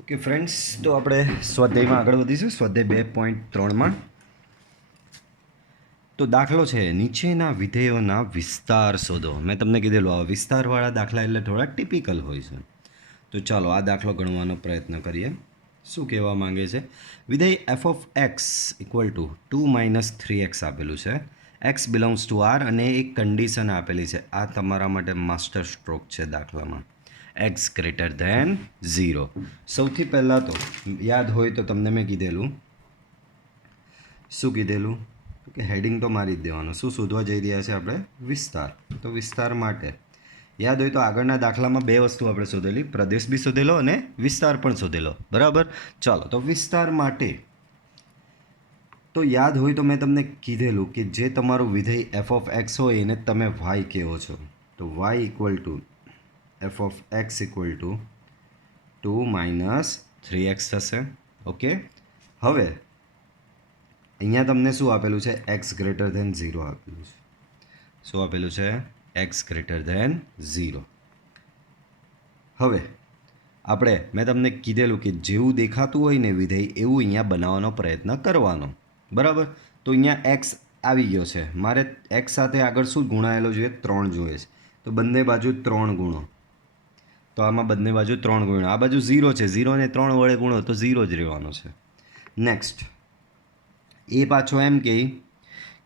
Okay friends, તો આપણે સ્વાધ્યાયમાં આગળ વધીશું. સ્વાધ્યાય 2.3માં તો દાખલો છે, નીચેના વિધેયોના વિસ્તાર શોધો. મેં તમને કીધેલું આ વિસ્તારવાળા દાખલા એટલે થોડા ટિપિકલ હોય છે. તો ચાલો આ દાખલો ગણવાનો પ્રયત્ન કરીએ. શું કહેવા માંગે છે? વિધેય F of x equal to 2-3x આપેલું છે. એક્સ બિલોંગ્સ ટુ આર અને એક કન્ડિશન આપેલી છે. આ તમારા માટે માસ્ટર સ્ટ્રોક છે દાખલામાં. X greater than 0. સૌથી પહેલાં તો યાદ હોય તો તમને મેં કીધેલું, શું કીધેલું કે હેડિંગ તો મારી જ દેવાનું. શું શોધવા જઈ રહ્યા છે આપણે? વિસ્તાર. તો વિસ્તાર માટે યાદ હોય તો આગળના દાખલામાં બે વસ્તુ આપણે શોધેલી, પ્રદેશ બી શોધેલો અને વિસ્તાર પણ શોધેલો. બરાબર. ચાલો, તો વિસ્તાર માટે તો યાદ હોય તો મેં તમને કીધેલું કે જે તમારું વિધેય એફ ઓફ એક્સ હોય એને તમે વાય કહો છો. તો y equal to f of x equal to 2-3x થશે. ઓકે, હવે અહીંયા તમને શું આપેલું છે? એક્સ ગ્રેટર ધેન 0 આપેલું છે. શું આપેલું છે? X greater than 0. હવે મેં તમને કીધેલું કે જેવું દેખાતું હોય ને વિધેય એવું અહીંયા બનાવવાનો પ્રયત્ન કરવાનો. બરાબર. તો અહીંયા એક્સ આવી ગયો છે. મારે એક્સ સાથે આગળ શું ગુણાયેલો જોઈએ? 3 જોઈએ છે. તો બંને બાજુ 3 ગુણો. તો આમાં બંને બાજુ 3 ગુણ્યો. આ બાજુ 0 છે. 0 ને 3 વડે ગુણો તો 0 જ રહેવાનો છે. નેક્સ્ટ એ પાછો એમ કહે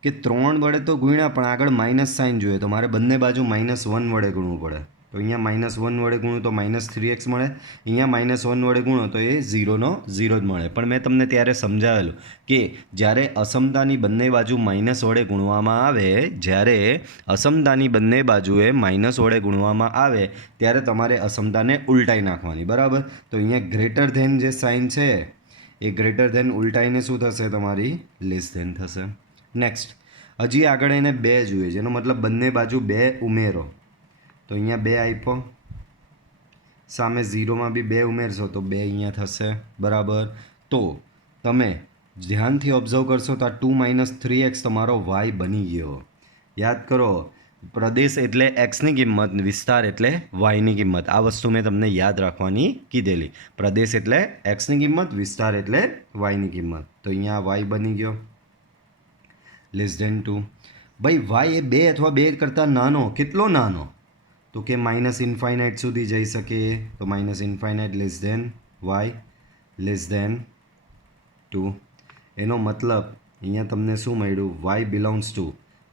કે 3 વડે તો ગુણ્યા પણ આગળ માઇનસ સાઇન જોઈએ, તો મારે બંને બાજુ -1 વડે ગુણવું પડે. તો અહીંયા -1 વડે ગુણું તો -3x મળે. અહીંયા -1 વડે ગુણો તો એ 0 જ મળે. પણ મેં તમને ત્યારે સમજાવેલું કે જ્યારે અસમતાની બંને બાજુ માઇનસ વડે ગુણવામાં આવે, જ્યારે અસમતાની બંને બાજુએ માઇનસ વડે ગુણવામાં આવે ત્યારે તમારે અસમતાને ઉલટાઈ નાખવાની. બરાબર. તો અહીંયા ગ્રેટર ધેન જે સાઇન છે એ ગ્રેટર ધેન ઉલટાઈને શું થશે? તમારી લેસ ધેન થશે. નેક્સ્ટ હજી આગળ એને 2 જોઈએ, જેનો મતલબ બંને બાજુ 2 ઉમેરો. તો અહીંયા 2 આપ્યો, સામે 0માં બી 2 ઉમેરશો તો 2 અહીંયા થશે. બરાબર. તો તમે ધ્યાનથી ઓબ્ઝર્વ કરશો તો આ 2-3x તમારો વાય બની ગયો. યાદ કરો, પ્રદેશ એટલે એક્સની કિંમત, વિસ્તાર એટલે વાયની કિંમત. આ વસ્તુ મેં તમને યાદ રાખવાની કીધેલી. પ્રદેશ એટલે એક્સની કિંમત, વિસ્તાર એટલે વાયની કિંમત. તો અહીંયા વાય બની ગયો લેસ ધેન 2. ભાઈ વાય એ 2 અથવા 2 કરતાં નાનો. કેટલો નાનો? તો કે -ઇન્ફાઇનાઇટ સુધી જઈ શકે. તો -infinite less than y less than 2. એનો મતલબ અહીંયા તમને શું મળ્યું? વાય બિલોંગ્સ ટુ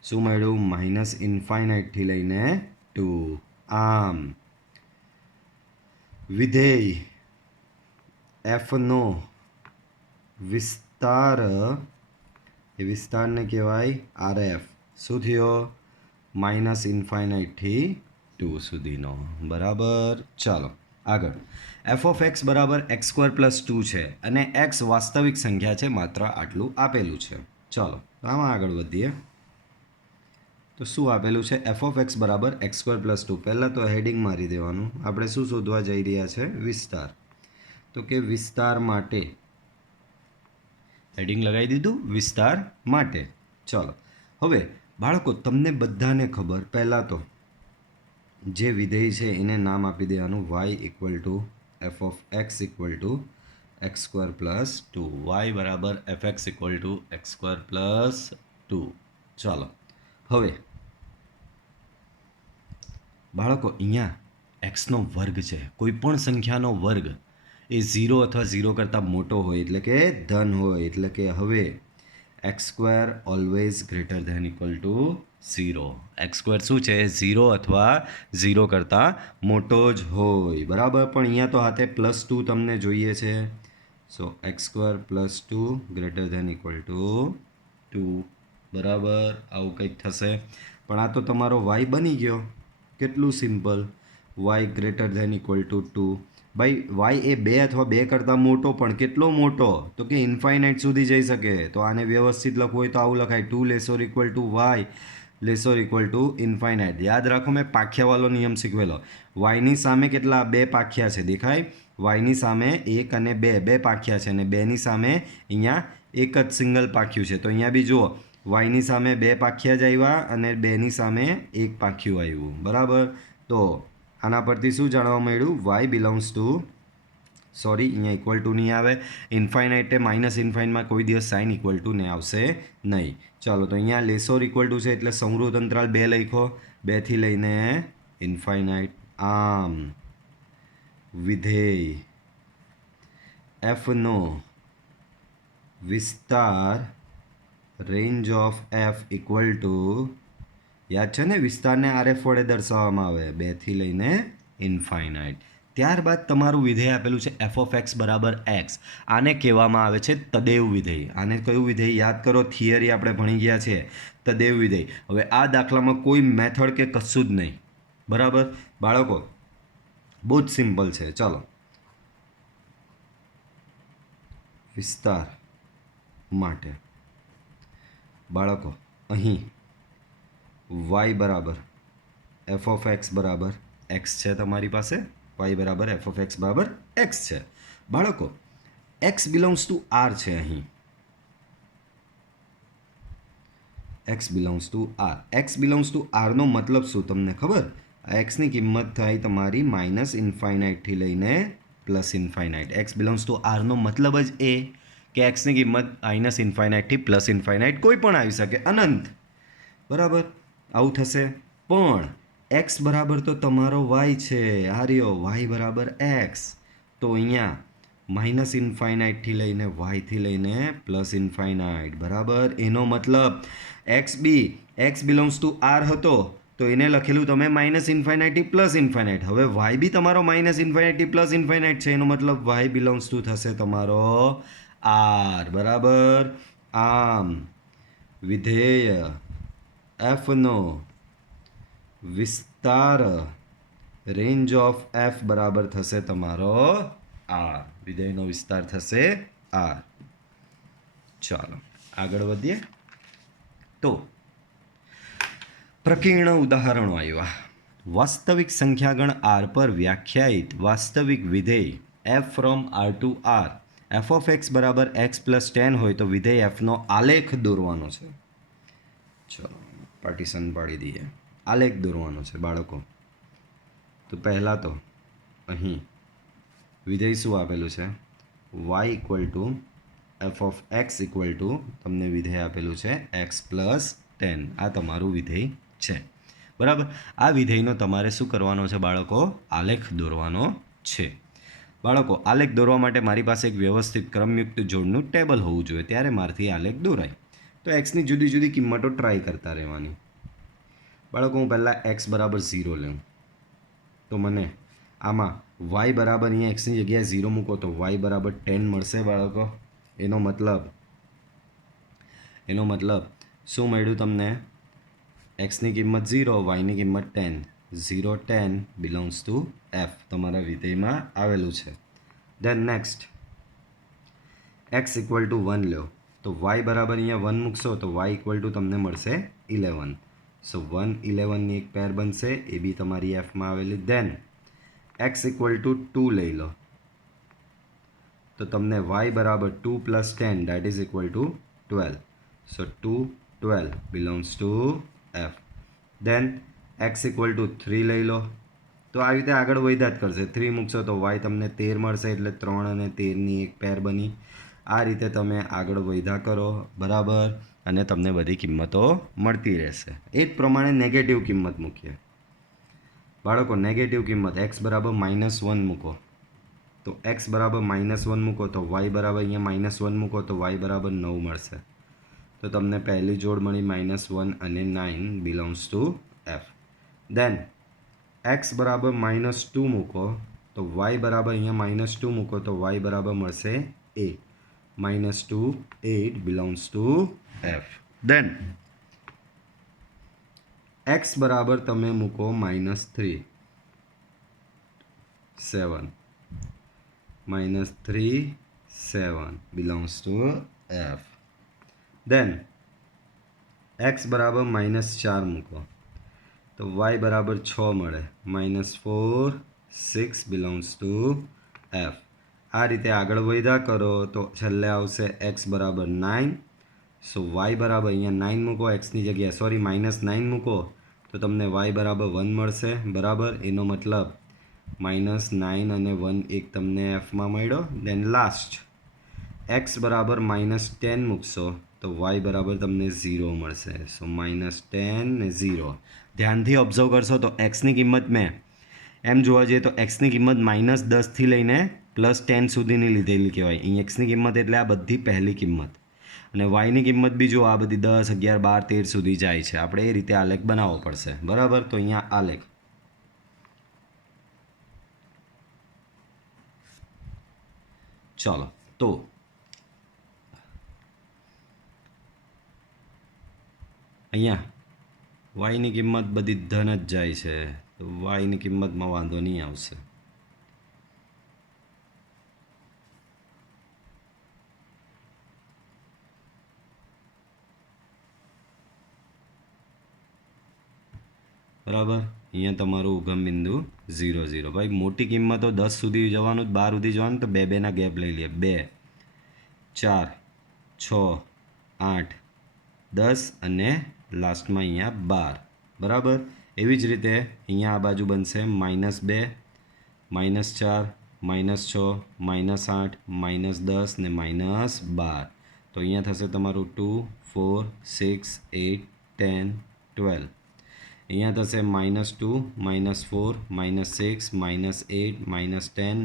શું મળ્યું? -ઇન્ફાઇનાઇટથી લઈને 2. આમ વિધેય એફનો વિસ્તાર, એ વિસ્તારને કહેવાય RF. શું થયો? -ઇન્ફાઇનાઇટથી 2 સુધીનો. બરાબર. ચાલો આગળ. એફ ઓફ એક્સ બરાબર x² + 2 છે અને એક્સ વાસ્તવિક સંખ્યા છે, માત્ર આટલું આપેલું છે. ચાલો આમાં આગળ વધીએ. તો શું આપેલું છે? એફ ઓફ એક્સ બરાબર x² + 2. પહેલાં તો હેડિંગ મારી દેવાનું. આપણે શું શોધવા જઈ રહ્યા છે? વિસ્તાર. તો કે વિસ્તાર માટે હેડિંગ લગાવી દીધું, વિસ્તાર માટે. ચાલો હવે બાળકો તમને બધાને ખબર, પહેલાં તો જે વિધેય છે એને નામ આપી દેવાનું. Y equal to f of x equal to x² + 2. Y બરાબર f x equal to x² + 2. ચાલો હવે બાળકો અહીંયા એક્સનો વર્ગ છે. કોઈ પણ સંખ્યાનો વર્ગ એ 0 અથવા 0 કરતાં મોટો હોય એટલે કે ધન હોય. એટલે કે હવે x² always greater than equal to 0. x² શું છે? 0 અથવા 0 કરતાં મોટો જ હોય. બરાબર. પણ અહીંયા તો હાથે +2 તમને જોઈએ છે. So x² + 2 greater than equal to 2. બરાબર. આવું કંઈક થશે. પણ આ તો તમારો વાય બની ગયો. કેટલું simple. Y greater than equal to 2. ભાઈ વાય એ 2 અથવા 2 કરતાં મોટો, પણ કેટલો મોટો? તો કે ઇન્ફાઇનાઇટ સુધી જઈ શકે. તો આને વ્યવસ્થિત લખવું હોય તો આવું લખાય, 2 > વાય <= ઇન્ફાઇનાઇટ. યાદ રાખો, મેં પાખ્યાવાળો નિયમ શીખવેલો. વાયની સામે કેટલા? 2 પાખ્યા છે, દેખાય? વાયની સામે 1 અને 2 બે પાખ્યા છે, અને 2ની સામે અહીંયા એક જ સિંગલ પાખ્યું છે. તો અહીંયા બી જુઓ, વાયની સામે 2 પાખ્યા જ આવ્યા અને 2ની સામે 1 પાખ્યું આવ્યું. બરાબર. તો આના પરથી શું જાણવા મળ્યું? વાય બિલોંગ્સ ટુ સોરી, અહીંયા ઇક્વલ ટુ નહીં આવે. ઇન્ફાઇનાઇટે માઇનસ ઇન્ફાઇનમાં કોઈ દિવસ સાઇન ઇક્વલ ટુ ને આવશે નહીં. ચાલો, તો અહીંયા લેસોર ઇક્વલ ટુ છે એટલે સમૃદ્ધ અંતરાલ 2 લખો. 2 થી લઈને ઇન્ફાઇનાઇટ. આમ વિધેય એફનો વિસ્તાર range of F equal to, યાદ છે ને, વિસ્તારને આરએફ વડે દર્શાવવામાં આવે, 2 થી લઈને ઇન્ફાઇનાઇટ. ત્યારબાદ તમારું વિધેય આપેલું છે એફ ઓફ એક્સ બરાબર એક્સ. આને કહેવામાં આવે છે તદેવ વિધેય. આને કયું વિધેય? યાદ કરો, થિયરી આપણે ભણી ગયા છે, તદેવ વિધેય. હવે આ દાખલામાં કોઈ મેથડ કે કશું જ નહીં. બરાબર બાળકો, બહુ જ સિમ્પલ છે. ચાલો, વિસ્તાર માટે બાળકો અહીં y બરાબર એફ ઓફ એક્સ બરાબર એક્સ છે તમારી પાસે. y બરાબર એફ ઓફ એક્સ બરાબર એક્સ છે. બાળકો એક્સ બિલોંગ્સ ટુ આર છે. અહીં x belongs to R. X belongs to આરનો મતલબ શું તમને ખબર? એક્સની કિંમત થાય તમારી માઇનસ ઇન્ફાઇનાઇટથી લઈને plus infinite. X belongs to આરનો મતલબ જ એ કે એક્સની કિંમત માઇનસ ઇન્ફાઇનાઇટથી પ્લસ ઇન્ફાઇનાઇટ કોઈ પણ આવી શકે, અનંત. બરાબર, આવું થશે. પણ એક્સ બરાબર તો તમારો વાય છે. આ રહ્યો વાય બરાબર એક્સ. તો અહીંયા માઇનસ ઇન્ફાઇનાઇટથી લઈને વાયથી લઈને પ્લસ ઇન્ફાઇનાઇટ. બરાબર, એનો મતલબ એક્સ બિલોંગ્સ ટુ આર હતો તો એને લખેલું તમે માઇનસ ઇન્ફાઇનાઇટથી પ્લસ ઇન્ફાઇનાઇટ. હવે વાય બી તમારો માઇનસ ઇન્ફાઇનાઇટથી પ્લસ ઇન્ફાઇનાઇટ છે. એનો મતલબ વાય બિલોંગ્સ ટુ થશે તમારો આર. બરાબર, આમ વિધેય એફનો વિસ્તાર રેન્જ ઓફ એફ બરાબર થશે તમારો આર. વિધેયનો વિસ્તાર થશે આર. ચાલો આગળ વધીએ. તો પ્રકીર્ણ ઉદાહરણો આવ્યા. વાસ્તવિક સંખ્યાગણ આર પર વ્યાખ્યાયિત વાસ્તવિક વિધેય f from R to R. F of x બરાબર એક્સ પ્લસ 10 હોય તો વિધેય એફનો આલેખ દોરવાનો છે. ચલો પાર્ટીશન પાડી દઈએ. આલેખ દોરવાનો છે બાળકો. તો પહેલાં તો અહીં વિધેય શું આપેલું છે? Y equal to f of x equal to તમને વિધેય આપેલું છે એક્સ પ્લસ 10. આ તમારું વિધેય છે. બરાબર, આ વિધેયનો તમારે શું કરવાનો છે બાળકો? આલેખ દોરવાનો છે. બાળકો આલેખ દોરવા માટે મારી પાસે એક વ્યવસ્થિત ક્રમયુક્ત જોડનું ટેબલ હોવું જોઈએ, ત્યારે મારાથી આલેખ દોરાય. તો એક્સની જુદી જુદી કિંમતો ટ્રાય કરતા રહેવાની. બાળકો હું પહેલાં એક્સ બરાબર 0 લઉં તો મને આમાં વાય બરાબર, અહીંયા એક્સની જગ્યાએ 0 મૂકો તો વાય બરાબર 10 મળશે બાળકો. એનો મતલબ શું મળ્યું તમને? એક્સની કિંમત 0, વાયની કિંમત 10. 0 10 બિલોંગ્સ ટુ એફ તમારા વિધેયમાં આવેલું છે. દેન નેક્સ્ટ એક્સ ઇક્વલ ટુ 1 લો તો વાય બરાબર અહીંયા 1 મૂકશો તો વાય ઇક્વલ ટુ તમને મળશે 11. સો 1 11ની એક પેર બનશે, એ બી તમારી એફમાં આવેલી. દેન એક્સ ઇક્વલ ટુ 2 લઈ લો તો તમને વાય બરાબર 2 plus 10 that is equal to 12. So 2 12 belongs to f. Then x equal to 3 લઈ લો તો આવી રીતે આગળ વધ્યા જ કરશે. 3 મૂકશો તો વાય તમને 13 મળશે, એટલે 3 અને 13ની એક પેર બની. આ રીતે તમે આગળ વધ્યા કરો. બરાબર, અને તમને બધી કિંમતો મળતી રહેશે. એ જ પ્રમાણે નેગેટિવ કિંમત મૂકીએ બાળકો. નેગેટિવ કિંમત એક્સ બરાબર -1 મૂકો તો એક્સ બરાબર -1 મૂકો તો વાય બરાબર અહીંયા -1 મૂકો તો વાય બરાબર 9 મળશે. તો તમને પહેલી જોડ મળી -1 અને 9 belongs to f. Then x બરાબર -2 મૂકો તો વાય બરાબર અહીંયા -2 મૂકો તો વાય બરાબર મળશે 8. -2 8 belongs to f. Then x બરાબર તમે મૂકો -3 7 -3 7 belongs to f. Then x બરાબર -4 મૂકો તો વાય બરાબર 6 મળે. -4 6 બિલોંગ્સ ટુ એફ. આ રીતે આગળ વધ્યા કરો તો છેલ્લે આવશે એક્સ બરાબર 9. સો વાય બરાબર અહીંયા 9 મૂકો, એક્સની જગ્યાએ સોરી -9 મૂકો તો તમને વાય બરાબર 1 મળશે. બરાબર, એનો મતલબ -9 અને 1 એક તમને એફમાં મળ્યો. દેન લાસ્ટ એક્સ બરાબર -10 મૂકશો તો વાય બરાબર તમને 0 મળશે. સો -10 ને 0. ધ્યાનથી ઓબ્ઝર્વ કરશો તો એક્સની કિંમત મેં એમ જોવા જઈએ તો એક્સની કિંમત -10થી લઈને +10 સુધીની લીધેલી કહેવાય. અહીં એક્સની કિંમત એટલે આ બધી પહેલી કિંમત, અને વાયની કિંમત બી જો આ બધી 10, 11, 12, 13 સુધી જાય છે. આપણે એ રીતે આલેખ બનાવવો પડશે. બરાબર, તો અહીંયા આલેખ ચાલો. તો અહીંયા વાયની કિંમત બધી ધન જ જાય છે, તો વાયની કિંમતમાં વાંધો નહીં આવશે. બરાબર, અહીંયા તમારું ઉગમ બિંદુ 0, 0. ભાઈ મોટી કિંમતો 10 સુધી જવાનું, 12 સુધી જવાનું, તો 2, 2ના ગેપ લઈ લઈએ. 2, 4, 6, 8, 10 અને લાસ્ટમાં અહીંયા 12. બરાબર, એવી જ રીતે અહીંયા આ બાજુ બનશે -2, -4, -6, -8, -10 ને -12. તો અહીંયા થશે તમારું 2, 4, 6, 8, 10, 12. અહીંયા થશે -2, -4, -6, -8, -10,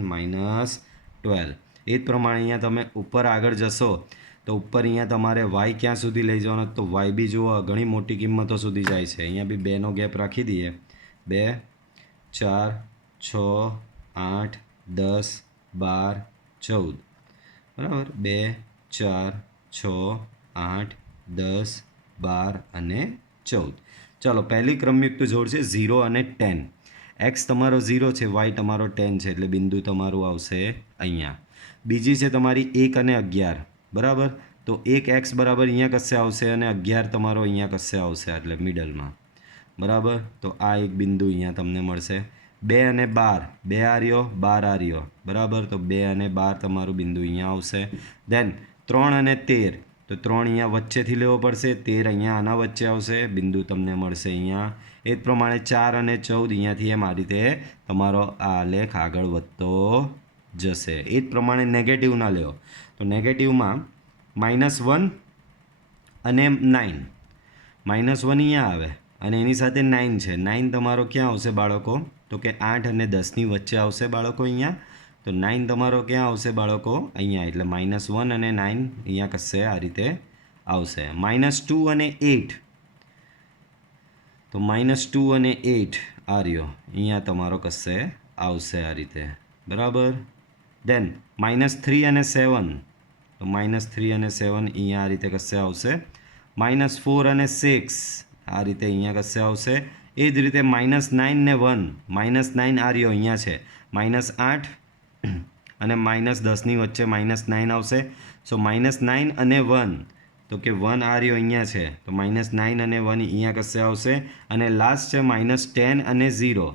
-12. એ જ પ્રમાણે અહીંયા તમે ઉપર આગળ જશો તો ઉપર અહીંયા તમારે વાય ક્યાં સુધી લઈ જવાનો, તો વાય બી જુઓ ઘણી મોટી કિંમતો સુધી જાય છે. અહીંયા બી 2નો ગેપ રાખી દઈએ. 2, 4, 6, 8, 10, 12, 14. બરાબર, 2, 4, 6, 8, 10, 12 અને 14. ચાલો, પહેલી ક્રમયુક્ત જોડ છે 0 અને 10. એક્સ તમારો 0 છે, વાય તમારો 10 છે, એટલે બિંદુ તમારું આવશે અહીંયા. બીજી છે તમારી 1 અને 11. બરાબર, તો 1 એક્સ બરાબર અહીંયા કશે આવશે અને 11 તમારો અહીંયા કશે આવશે, એટલે મિડલમાં. બરાબર, તો આ એક બિંદુ અહીંયા તમને મળશે. 2 અને 12, 2 આ રહ્યો, 12 આ રહ્યો. બરાબર, તો 2 અને 12 તમારું બિંદુ અહીંયા આવશે. દેન 3 અને 13, તો 3 અહીંયા વચ્ચેથી લેવો પડશે, 13 અહીંયા આના વચ્ચે આવશે, બિંદુ તમને મળશે અહીંયા. એ જ પ્રમાણે 4 અને 14 અહીંયાથી એમ આ રીતે તમારો આ આલેખ આગળ વધતો જશે. એ જ પ્રમાણે નેગેટિવના લ્યો તો નેગેટિવમાં -1 અને 9. -1 અહીંયા આવે અને એની સાથે 9 છે. 9 તમારો ક્યાં આવશે બાળકો, તો કે 8 અને 10ની વચ્ચે આવશે બાળકો અહીંયા. તો 9 તમારો ક્યાં આવશે બાળકો, અહીંયા. એટલે -1 અને 9 અહીંયા કશે આ રીતે આવશે. -2 અને 8, તો -2 અને 8 આ રહ્યો અહીંયા તમારો કશે આવશે આ રીતે. બરાબર, દેન -3 અને 7, તો -3 અને 7 અહીંયા આ રીતે કશે આવશે. -4 અને 6 આ રીતે અહીંયા કશે આવશે. એ જ રીતે -9 ને 1, -9 આ રહ્યો અહીંયા છે. -8 અને -10ની વચ્ચે -9 આવશે. સો -9 અને 1, તો કે 1 આ રહ્યો અહીંયા છે, તો -9 અને 1 અહીંયા કશે આવશે. અને લાસ્ટ છે -10 અને 0,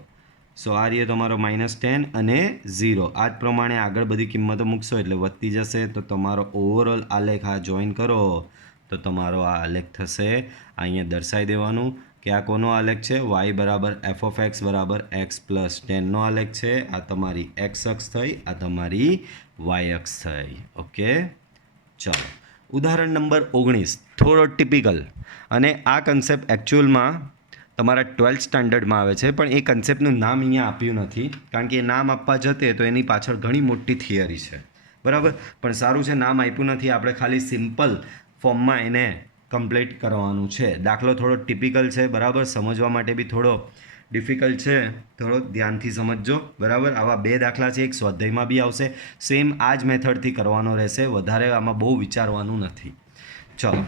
સો આ રહ્યો તમારો -10 અને 0. આ જ પ્રમાણે આગળ બધી કિંમતો મૂકશો એટલે વધતી જશે. તો તમારો ઓવરઓલ આલેખ આ જોઈન કરો તો તમારો આ આલેખ થશે. અહીંયા દર્શાવી દેવાનું કે આ કોનો આલેખ છે, y બરાબર f(x) બરાબર x + 10નો આલેખ છે. આ તમારી x અક્ષ થઈ, આ તમારી y અક્ષ થઈ. ઓકે, ચાલો. ઉદાહરણ નંબર 19 થોડો ટિપિકલ, અને આ કન્સેપ્ટ એકચ્યુઅલમાં તમારા 12th સ્ટાન્ડર્ડમાં આવે છે, પણ એ કન્સેપ્ટનું નામ અહીંયા આપ્યું નથી, કારણ કે એ નામ આપવા જતે તો એની પાછળ ઘણી મોટી થિયરી છે. બરાબર, પણ સારું છે નામ આપ્યું નથી, આપણે ખાલી સિમ્પલ ફોર્મમાં એને કમ્પ્લીટ કરવાનું છે. દાખલો થોડો ટિપિકલ છે, બરાબર, સમજવા માટે બી થોડો ડિફિકલ્ટ છે, થોડો ધ્યાનથી સમજજો. બરાબર, આવા 2 દાખલા છે, એક સ્વાધ્યાયમાં બી આવશે. સેમ આ જ મેથડથી કરવાનો રહેશે, વધારે આમાં બહુ વિચારવાનું નથી. ચલો,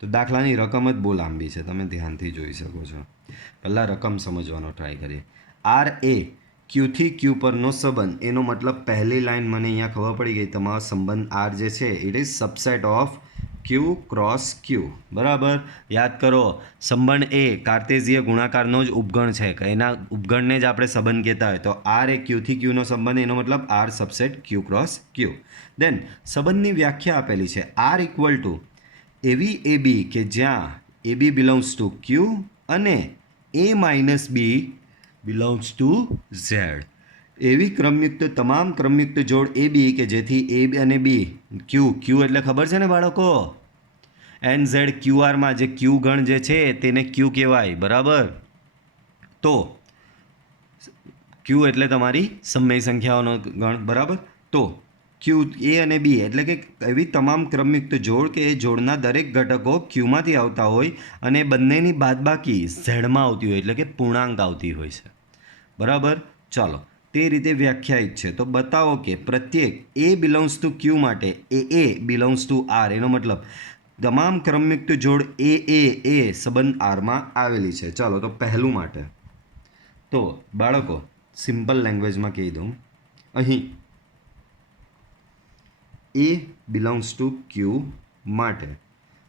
તો દાખલાની રકમ જ બહુ લાંબી છે, તમે ધ્યાનથી જોઈ શકો છો. પહેલાં રકમ સમજવાનો ટ્રાય કરીએ. આર એ ક્યુથી ક્યુ પરનો સંબંધ, એનો મતલબ પહેલી લાઈન મને અહીંયા ખબર પડી ગઈ. તમારો સંબંધ આર જે છે it is subset of Q cross Q. બરાબર, યાદ કરો સંબંધ એ કાર્ટેઝીય ગુણાકારનો જ ઉપગણ છે, એના ઉપગણને જ આપણે સંબંધ કહેતા હોય. તો આર એ ક્યુથી ક્યુનો સંબંધ, એનો મતલબ આર સબસેટ ક્યુ ક્રોસ ક્યુ. દેન સંબંધની વ્યાખ્યા આપેલી છે, આર ઇક્વલ ટુ એવી એ બી કે જ્યાં એ બી બિલોંગ્સ ટુ ક્યુ અને a minus b belongs to Z. એવી ક્રમયુક્ત તમામ ક્રમયુક્ત જોડ એ બી કે જેથી એ અને બી ક્યુ એટલે ખબર છે ને બાળકો, એન ઝેડ ક્યુ આરમાં જે ક્યુ ગણ જે છે તેને ક્યુ કહેવાય. બરાબર. તો ક્યુ એટલે તમારી સમય સંખ્યાઓનો ગણ. બરાબર. તો ક્યુ એ અને બી એટલે કે એવી તમામ ક્રમયુક્ત જોડ કે એ જોડના દરેક ઘટકો ક્યુમાંથી આવતા હોય અને બંનેની બાદબાકી ઝેડમાં આવતી હોય એટલે કે પૂર્ણાંક આવતી હોય છે. બરાબર. ચાલો, તે રીતે વ્યાખ્યાયિત છે. તો બતાવો કે પ્રત્યેક એ બિલોંગ્સ ટુ ક્યુ માટે એ બિલોંગ્સ ટુ આર, એનો મતલબ તમામ ક્રમયુક્ત જોડ એ સંબંધ આરમાં આવેલી છે. ચાલો, તો પહેલું માટે તો બાળકો સિમ્પલ લેંગ્વેજમાં કહી દઉં. અહીં એ બિલોંગ્સ ટુ ક્યુ માટે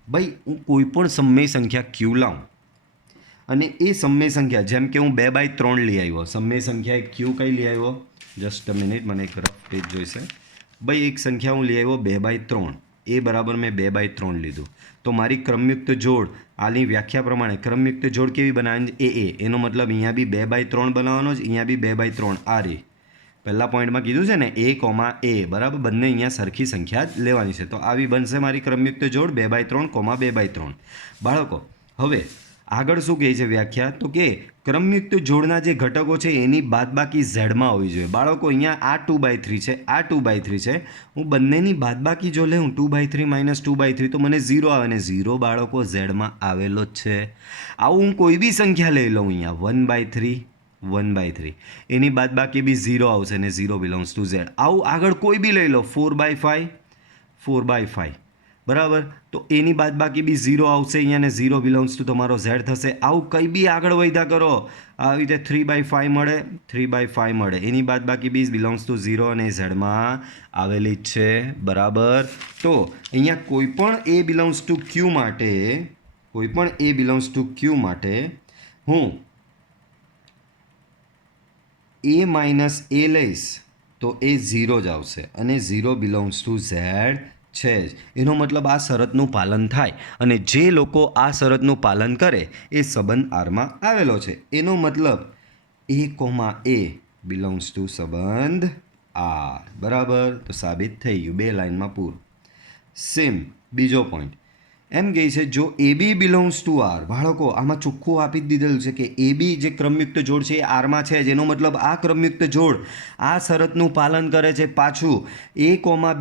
ભાઈ હું કોઈ પણ સમય સંખ્યા ક્યુ લાવું અને એ સમય સંખ્યા, જેમ કે હું 2/3 લઈ આવ્યો, સમય સંખ્યા એક ક્યુ કઈ લઈ આવ્યો, જસ્ટ અ મિનિટ, મને એક રફ પેજ જોઈશે. ભાઈ એક સંખ્યા હું લઈ આવ્યો 2/3, એ બરાબર મેં 2/3 લીધું. તો મારી ક્રમયુક્ત જોડ આની વ્યાખ્યા પ્રમાણે ક્રમયુક્ત જોડ કેવી બનાવવાની, એનો મતલબ અહીંયા બી 2/3 બનાવવાનો જ, અહીંયા બી 2/3. આ રે પહેલા પોઈન્ટમાં કીધું છે ને એ, બરાબર, બંને અહીંયા સરખી સંખ્યા જ લેવાની છે. તો આવી બનશે મારી ક્રમયુક્ત જોડ 2/3, 2/3. બાળકો હવે આગળ શું કહે છે વ્યાખ્યા, તો કે ક્રમયુક્ત જોડના જે ઘટકો છે એની બાદબાકી ઝેડમાં હોવી જોઈએ. બાળકો અહીંયા આ 2/3 છે, આ 2/3 છે, હું બંનેની બાદબાકી જો લઉં 2/3 - 2/3 તો મને 0 આવે ને 0 બાળકો ઝેડમાં આવેલો જ છે. આવું હું કોઈ બી સંખ્યા લઈ લઉં, અહીંયા 1/3 એની બાદબાકી બી 0 આવશે ને 0 બિલોંગ્સ ટુ ઝેડ. આવું આગળ કોઈ બી લઈ લો 4/5, બરાબર, તો એની બાદબાકી બી 0 આવશે અહીંયા ને 0 બિલોંગ્સ ટુ તમારો ઝેડ થશે. આવું કંઈ બી આગળ વધ્યા કરો, આવી રીતે 3/5 મળે, 3/5 મળે, એની બાદબાકી બી બિલોંગ્સ ટુ 0 અને ઝેડમાં આવેલી જ છે. બરાબર. તો અહીંયા કોઈ પણ એ બિલોંગ્સ ટુ ક્યુ માટે હું એ માઇનસ એ લઈશ તો એ 0 જ આવશે અને 0 બિલોંગ્સ ટુ ઝેડ છે જ. એનો મતલબ આ શરતનું પાલન થાય અને જે લોકો આ શરતનું પાલન કરે એ સંબંધ આરમાં આવેલો છે. એનો મતલબ એ બિલોંગ્સ ટુ સંબંધ આર. બરાબર. તો સાબિત થઈ ગયું, 2 લાઇનમાં પૂરું. સેમ બીજો પોઈન્ટ એમ કહે છે જો a b belongs to R. બાળકો આમાં ચોખ્ખું આપી જ દીધેલું છે કે એ બી જે ક્રમયુક્ત જોડ છે એ આરમાં છે, જેનો મતલબ આ ક્રમયુક્ત જોડ આ શરતનું પાલન કરે છે. પાછું એ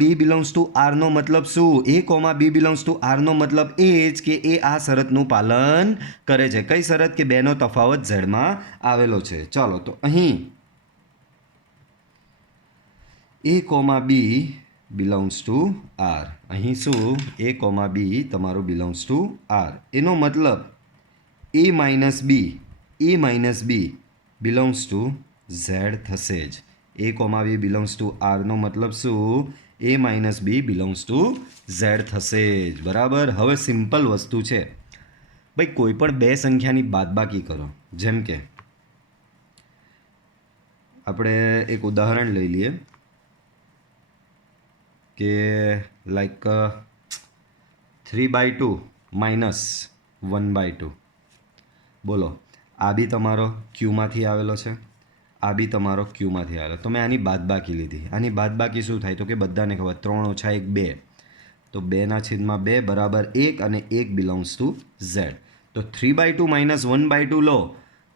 બી બિલોંગ્સ ટુ આરનો મતલબ શું, એ બી બિલોંગ્સ ટુ આરનો મતલબ એ જ કે એ આ શરતનું પાલન કરે છે. કઈ શરત, કે બેનો તફાવત ઝેડમાં આવેલો છે. ચાલો, તો અહીં એ બી બિલોંગ્સ ટુ આર. અહીં શું, એ બી તમારું બિલોંગ્સ ટુ આર. એનો મતલબ a minus b belongs to Z થશે જ. એ બી બિલોંગ્સ ટુ આરનો મતલબ શું, a minus b belongs to Z થશે જ. બરાબર. હવે સિમ્પલ વસ્તુ છે ભાઈ, કોઈ પણ બે સંખ્યાની બાદબાકી કરો. જેમ કે આપણે એક ઉદાહરણ લઈ લઈએ કે લાઈક 3/2 માઇનસ 1/2. બોલો, આ બી તમારો ક્યુમાંથી આવેલો છે, આ બી તમારો ક્યુમાંથી આવેલો. તો મેં આની બાદબાકી લીધી. આની બાદબાકી શું થાય, તો કે બધાને ખબર 3 - 1 2, તો 2/2 બરાબર 1 અને 1 બિલોંગ્સ ટુ ઝેડ. તો 3/2 - 1/2 લો,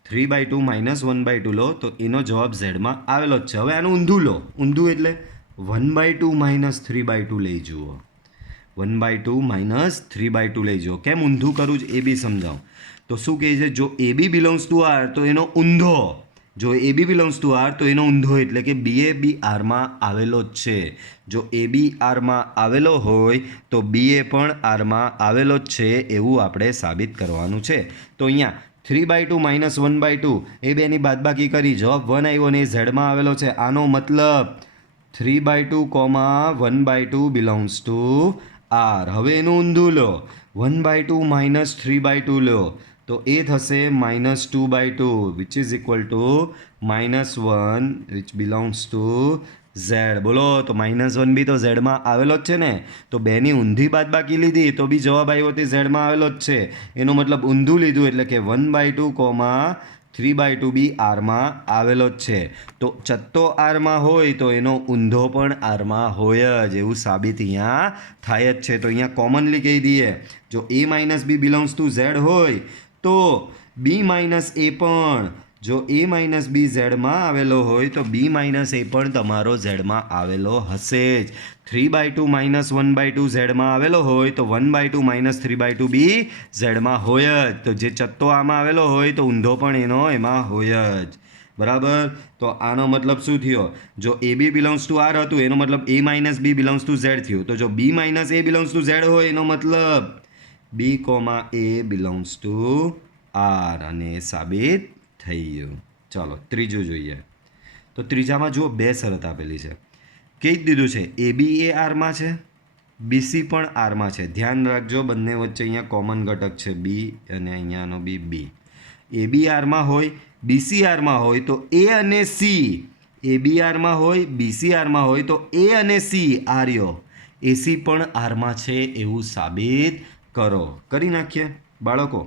3/2 - 1/2 લો તો એનો જવાબ ઝેડમાં આવેલો જ છે. હવે આનું ઊંધું લો, ઊંધું એટલે 1/2 - 3/2 લઈ જુઓ, 1/2 - 3/2 લઈ જુઓ. કેમ ઊંધું કરું છું એ બી સમજાવું. તો શું કહે છે, જો a b belongs to R તો એનો ઊંધો, જો a b belongs to R તો એનો ઊંધો એટલે કે બી આરમાં આવેલો જ છે. જો એ બી આરમાં આવેલો હોય તો બી પણ આરમાં આવેલો જ છે, એવું આપણે સાબિત કરવાનું છે. તો અહીંયા 3/2 - 1/2 એ બેની બાદબાકી કરી, જવાબ 1 આવ્યો ને એ ઝેડમાં આવેલો છે. આનો મતલબ 3/2, 1/2 બિલોંગ્સ ટુ આર. હવે એનું ઊંધું લો, 1/2 - 3/2 લો તો એ થશે -2/2 which is equal two -1 which belongs to Z. બોલો, તો -1 બી તો ઝેડમાં આવેલો જ છે ને. તો બેની ઊંધી બાદબાકી લીધી તો બી જવાબ આવ્યો તે ઝેડમાં આવેલો જ છે. એનો મતલબ ઊંધું લીધું એટલે કે 1/2, 3/2 બી આરમાં આવેલો જ છે. તો ચત્તો આરમાં હોય તો એનો ઊંધો પણ આરમાં હોય જ, એવું સાબિત અહીંયા થાય જ છે. તો અહીંયા કોમનલી કહી દઈએ, જો a minus b belongs to Z હોય તો b માઇનસ એ પણ, જો a માઇનસ બી ઝેડમાં આવેલો હોય તો b માઇનસ એ પણ તમારો ઝેડમાં આવેલો હશે જ. 3/2 માઇનસ 1/2 ઝેડમાં આવેલો હોય તો 1/2 માઇનસ 3/2 બી ઝેડમાં હોય જ. તો જે ચત્તો આમાં આવેલો હોય તો ઊંધો પણ એનો એમાં હોય જ. બરાબર. તો આનો મતલબ શું થયો? જો a b belongs to R હતું એનો મતલબ a minus b belongs to z થયું. તો જો b minus a belongs to Z હોય એનો મતલબ b, a belongs to R, અને એ સાબિત થઈ ગયું. ચાલો ત્રીજું જોઈએ. તો ત્રીજામાં જુઓ બે શરત આપેલી છે. કહી દીધું છે એ બી એ આરમાં છે, બીસી પણ આરમાં છે. ધ્યાન રાખજો બંને વચ્ચે અહીંયા કોમન ઘટક છે બી, અને અહીંયાનો બી બી. એ બી આરમાં હોય, બીસી આરમાં હોય તો એ અને સી, એ બી આરમાં હોય, બીસી આરમાં હોય તો એ અને સી આર્યો એસી પણ આરમાં છે એવું સાબિત કરો. કરી નાખીએ બાળકો.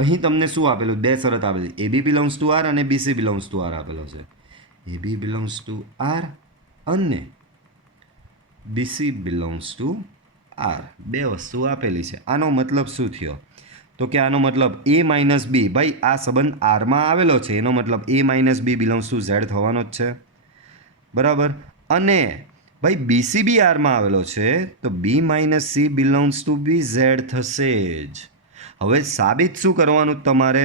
અહીં તમને શું આપેલું? બે શરત આપેલી, એ બી બિલોંગ્સ ટુ આર અને બીસી બિલોંગ્સ ટુ આર આપેલો છે. એ બી બિલોંગ્સ ટુ આર અને બીસી બિલોંગ્સ ટુ આર, બે વસ્તુ આપેલી છે. આનો મતલબ શું થયો? તો કે આનો મતલબ a માઇનસ બી, ભાઈ આ સંબંધ આરમાં આવેલો છે એનો મતલબ a minus b belongs to z થવાનો જ છે. બરાબર. અને ભાઈ બીસી બી આરમાં આવેલો છે તો b minus c belongs to b z થશે જ. હવે સાબિત શું કરવાનું તમારે?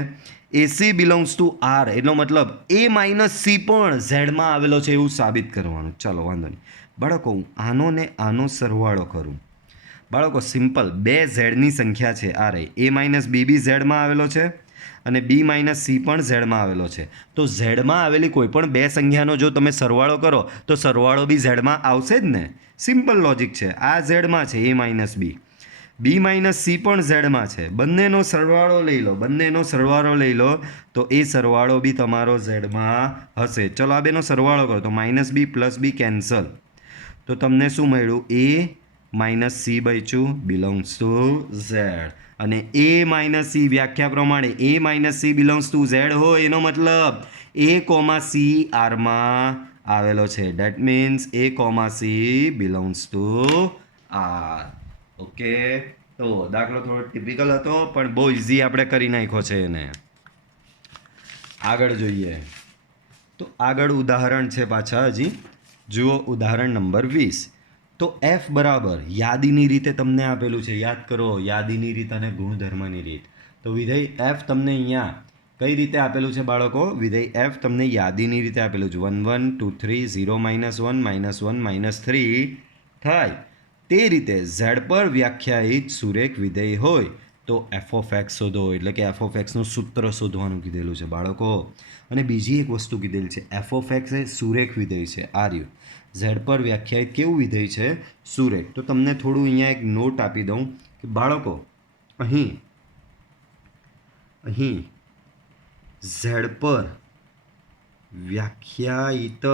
એસી બિલોંગ્સ ટુ આર એનો મતલબ એ માઇનસ સી પણ ઝેડમાં આવેલો છે એવું સાબિત કરવાનું. ચાલો વાંધો નહીં બાળકો, હું આનો ને આનો સરવાળો કરું. બાળકો સિમ્પલ, બે ઝેડની સંખ્યા છે આ રહી, એ માઇનસ બી બી ઝેડમાં આવેલો છે અને બી માઇનસ સી પણ ઝેડમાં આવેલો છે. તો ઝેડમાં આવેલી કોઈ પણ બે સંખ્યાનો જો તમે સરવાળો કરો તો સરવાળો બી ઝેડમાં આવશે જ ને. સિમ્પલ લોજિક છે. આ ઝેડમાં છે એ માઇનસ બી, બી માઇનસ સી પણ ઝેડમાં છે. બંનેનો સરવાળો લઈ લો, બંનેનો સરવાળો લઈ લો તો એ સરવાળો બી તમારો ઝેડમાં હશે. ચલો આ બેનો સરવાળો કરો તો minus b plus b cancel, તો તમને શું મળ્યું? એ માઇનસ સી બચ્યું બિલોંગ્સ ટુ ઝેડ. અને એ માઇનસ સી વ્યાખ્યા પ્રમાણે a minus c belongs to Z હોય એનો મતલબ એ કોમા સી આરમાં આવેલો છે. That means a comma c belongs to R. Okay. તો દાખલો થોડો ટિપિકલ હતો પણ બહુ ઇઝી આપણે કરી નાખ્યો છે એને. આગળ જોઈએ. તો આગળ ઉદાહરણ છે પાછા હજી. જુઓ ઉદાહરણ નંબર 20. તો એફ બરાબર યાદીની રીતે તમને આપેલું છે. યાદ કરો યાદીની રીત અને ગુણધર્મની રીત. તો વિધેય એફ તમને અહીંયા કઈ રીતે આપેલું છે બાળકો? વિધેય એફ તમને યાદીની રીતે આપેલું છે. 1 1 2 3 0 -1 -1 -3 થાય. તે રીતે ઝેડ પર વ્યાખ્યાયિત સુરેખ વિધેય હોય તો એફ ઓફ એક્સ શોધો. એટલે કે એફ ઓફ એક્સનું સૂત્ર શોધવાનું કીધેલું છે બાળકો. અને બીજી એક વસ્તુ કીધેલી છે, એફ ઓફ એક્સ એ સુરેખ વિધેય છે. આ રહ્યું ઝેડ પર વ્યાખ્યાયિત કેવું વિધેય છે? સુરેખ. તો તમને થોડું અહીંયા એક નોટ આપી દઉં કે બાળકો અહીં ઝેડ પર વ્યાખ્યાયિત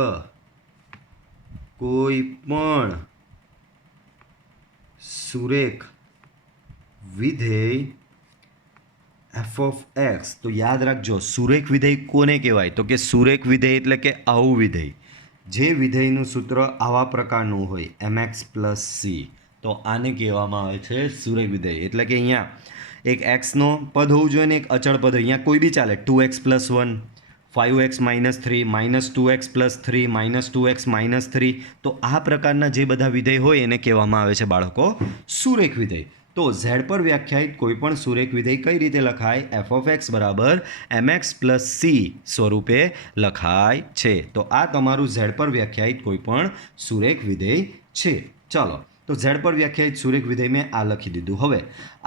કોઈ પણ સુરેખ વિધેય એફ ઓફ એક્સ, તો યાદ રાખજો સુરેખ વિધેય કોને કહેવાય? તો કે સુરેખ વિધેય એટલે કે આવું વિધેય જે વિધેયનું સૂત્ર આવા પ્રકારનું હોય mx પ્લસ સી, તો આને કહેવામાં આવે છે સુરેખ વિધેય. એટલે કે અહીંયા એક એક્સનો પદ હોવું જોઈએ ને એક અચળ પદ. અહીંયા કોઈ બી ચાલે, 2x + 1, 5x - 3, -2x + 3, -2x - 3. તો આ પ્રકારના જે બધા વિધેય હોય એને કહેવામાં આવે છે બાળકો સુરેખ વિધેય. તો ઝેડ પર વ્યાખ્યાયિત કોઈ પણ સુરેખ વિધેય કઈ રીતે લખાય? એફ ઓફ એક્સ બરાબર mx + સી સ્વરૂપે લખાય છે. તો આ તમારું ઝેડ પર વ્યાખ્યાયિત કોઈ પણ સુરેખ વિધેય છે. ચાલો, તો ઝેડ પર વ્યાખ્યાયિત સુરેખ વિધેય મેં આ લખી દીધું. હવે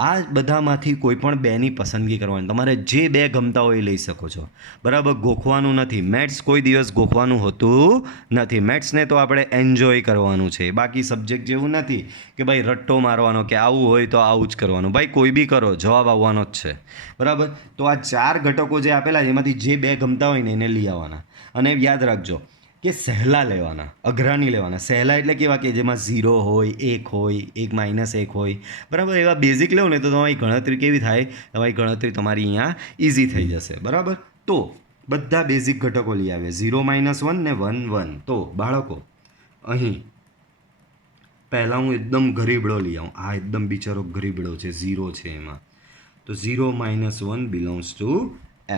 આ બધામાંથી કોઈ પણ બેની પસંદગી કરવાની. તમારે જે બે ગમતા હોય એ લઈ શકો છો. બરાબર, ગોખવાનું નથી. મેથ્સ કોઈ દિવસ ગોખવાનું હોતું નથી. મેથ્સને તો આપણે એન્જોય કરવાનું છે. બાકી સબ્જેક્ટ જેવું નથી કે ભાઈ રટ્ટો મારવાનો કે આવું હોય તો આવું જ કરવાનું. ભાઈ કોઈ બી કરો, જવાબ આવવાનો જ છે. બરાબર. તો આ 4 ઘટકો જે આપેલા છે એમાંથી જે બે ગમતા હોય ને એને લઈ આવવાના. અને યાદ રાખજો કે સહેલા લેવાના, અઘરા નહીં લેવાના. સહેલા એટલે કેવા કે જેમાં 0 હોય, 1 હોય, 1 - 1 હોય. બરાબર, એવા બેઝિક લેવો ને તો તમારી ગણતરી કેવી થાય? તમારી ગણતરી તમારી અહીંયા ઇઝી થઈ જશે. બરાબર. તો બધા બેઝિક ઘટકો લઈ આવ્યા, 0 -1 ને 1 1. તો બાળકો અહીં પહેલાં હું એકદમ ગરીબડો લઈ આવું. આ એકદમ બિચારો ગરીબડો છે, 0 છે એમાં. તો 0 -1 બિલોંગ્સ ટુ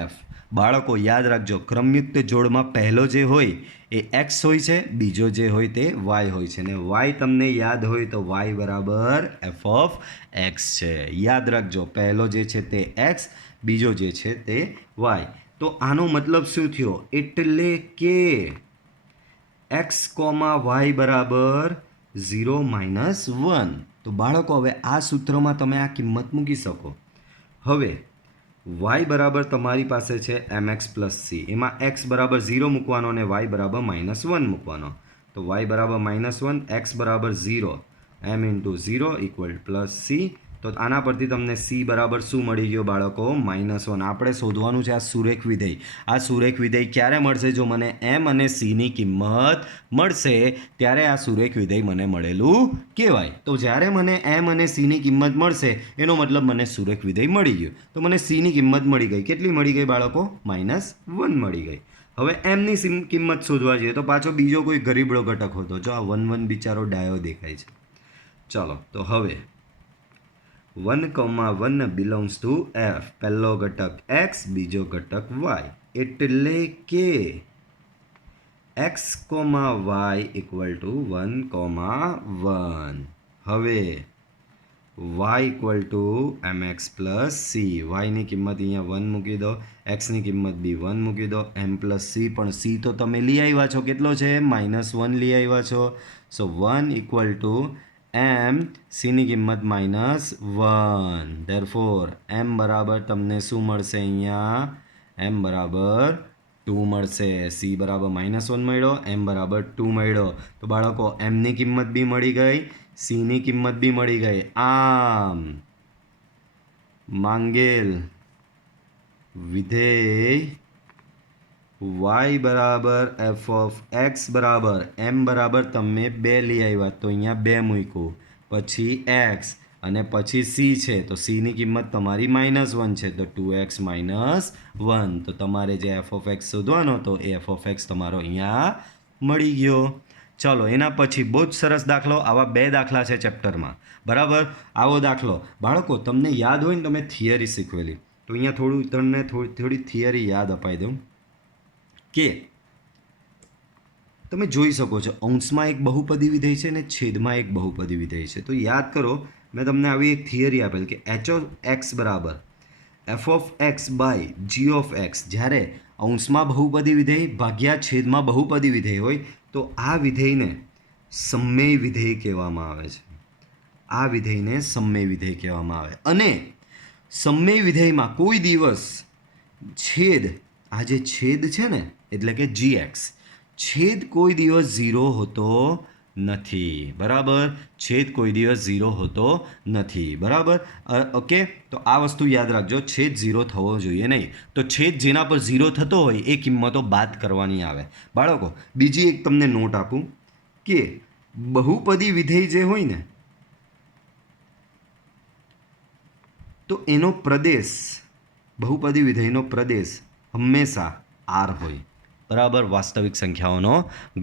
એફ. બાળકો યાદ રાખજો, ક્રમયુક્ત જોડમાં પહેલો જે હોય એ એક્સ હોય છે, બીજો જે હોય તે વાય હોય છે. અને વાય તમને યાદ હોય તો વાય બરાબર એફ ઓફ એક્સ છે. યાદ રાખજો, પહેલો જે છે તે એક્સ, બીજો જે છે તે વાય. તો આનો મતલબ શું થયો? એટલે કે એક્સ કોમા વાય બરાબર 0 -1. તો બાળકો હવે આ સૂત્રમાં તમે આ કિંમત મૂકી શકો. હવે y બરાબર તમારી પાસે છે mx પ્લસ c. એમાં x બરાબર 0 મૂકવાનો અને y બરાબર -1 મૂકવાનો. તો y બરાબર -1, x બરાબર 0, m into 0 equal plus c. તો આના પરથી તમને c બરાબર શું મળી ગયો બાળકો? -1. આપણે શોધવાનું છે આ સુરેખ વિધેય. આ સુરેખ વિધેય ક્યારે મળશે? જો મને m અને c ની કિંમત મળશે ત્યારે આ સુરેખ વિધેય મને મળેલું કહેવાય. તો જ્યારે મને m અને c ની કિંમત મળશે એનો મતલબ મને સુરેખ વિધેય મળી ગયું. તો મને c ની કિંમત મળી ગઈ. કેટલી મળી ગઈ બાળકો? -1 મળી ગઈ. હવે m ની કિંમત શોધવા જઈએ તો પાછો બીજો કોઈ ગરીબડો ઘટક હતો. જો આ 1 1 બિચારો ડાયો દેખાય છે. ચાલો તો હવે 1,1 બિલોંગ્સ ટુ એફ. પહેલો ઘટક એક્સ, બીજો ઘટક વાય. એટલે કે x comma y equal to 1,1. હવે y equal to mx plus c. વાયની કિંમત અહીંયા 1 મૂકી દો, એક્સની કિંમત બી 1 મૂકી દો, m પ્લસ સી. પણ સી તો તમે લઈ આવ્યા છો, કેટલો છે? -1 લઈ આવ્યા છો. સો 1 ઇક્વલ ટુ m, સીની કિંમત -1. ધેરફોર m બરાબર તમને શું મળશે અહીંયા? m બરાબર 2 મળશે. c બરાબર -1 મળ્યો, m બરાબર 2 મળ્યો. તો બાળકો mની કિંમત બી મળી ગઈ, cની કિંમત બી મળી ગઈ. આમ માંગેલ વિધેય y બરાબર f ઓફ x બરાબર m બરાબર તમે 2 લઈ આવ્યા તો અહીંયા 2 મૂક્યું, પછી x અને પછી c છે તો c ની કિંમત તમારી -1 છે તો 2x -1. તો તમારે જે f ઓફ x શોધવાનો હતો એ f ઓફ x તમારો અહીંયા મળી ગયો. ચલો એના પછી બહુ જ સરસ દાખલો. આવા 2 દાખલા છે ચેપ્ટરમાં, બરાબર. આવો દાખલો બાળકો તમને યાદ હોય ને, તમે થિયરી શીખવેલી તો અહીંયા તમને થોડી થિયરી યાદ અપાઈ દઉં કે તમે જોઈ શકો છો અંશમાં એક બહુપદી વિધેય છે અને છેદમાં એક બહુપદી વિધેય છે. તો યાદ કરો, મેં તમને આવી એક થિયરી આપેલ કે h ઓફ x બરાબર f of x by g of x. જ્યારે અંશમાં બહુપદી વિધેય ભાગ્યા છેદમાં બહુપદી વિધેય હોય તો આ વિધેયને સમમેય વિધેય કહેવામાં આવે છે. આ વિધેયને સમમેય વિધેય કહેવામાં આવે. અને સમમેય વિધેયમાં કોઈ દિવસ છેદ, આ જે છેદ છે ને એટલે કે gx, છેદ કોઈ દિવસ 0 હોતો નથી, બરાબર. છેદ કોઈ દિવસ 0 હોતો નથી, બરાબર. ઓકે, તો આ વસ્તુ યાદ રાખજો, છેદ 0 થવો જોઈએ નહીં. તો છેદ જેના પર 0 થતો હોય એ કિંમતો બાદ કરવાની આવે. બાળકો બીજી એક તમને નોટ આપું કે બહુપદી વિધેય જે હોય ને તો એનો પ્રદેશ, બહુપદી વિધેયનો પ્રદેશ હંમેશા r હોય, બરાબર. વાસ્તવિક સંખ્યાઓનો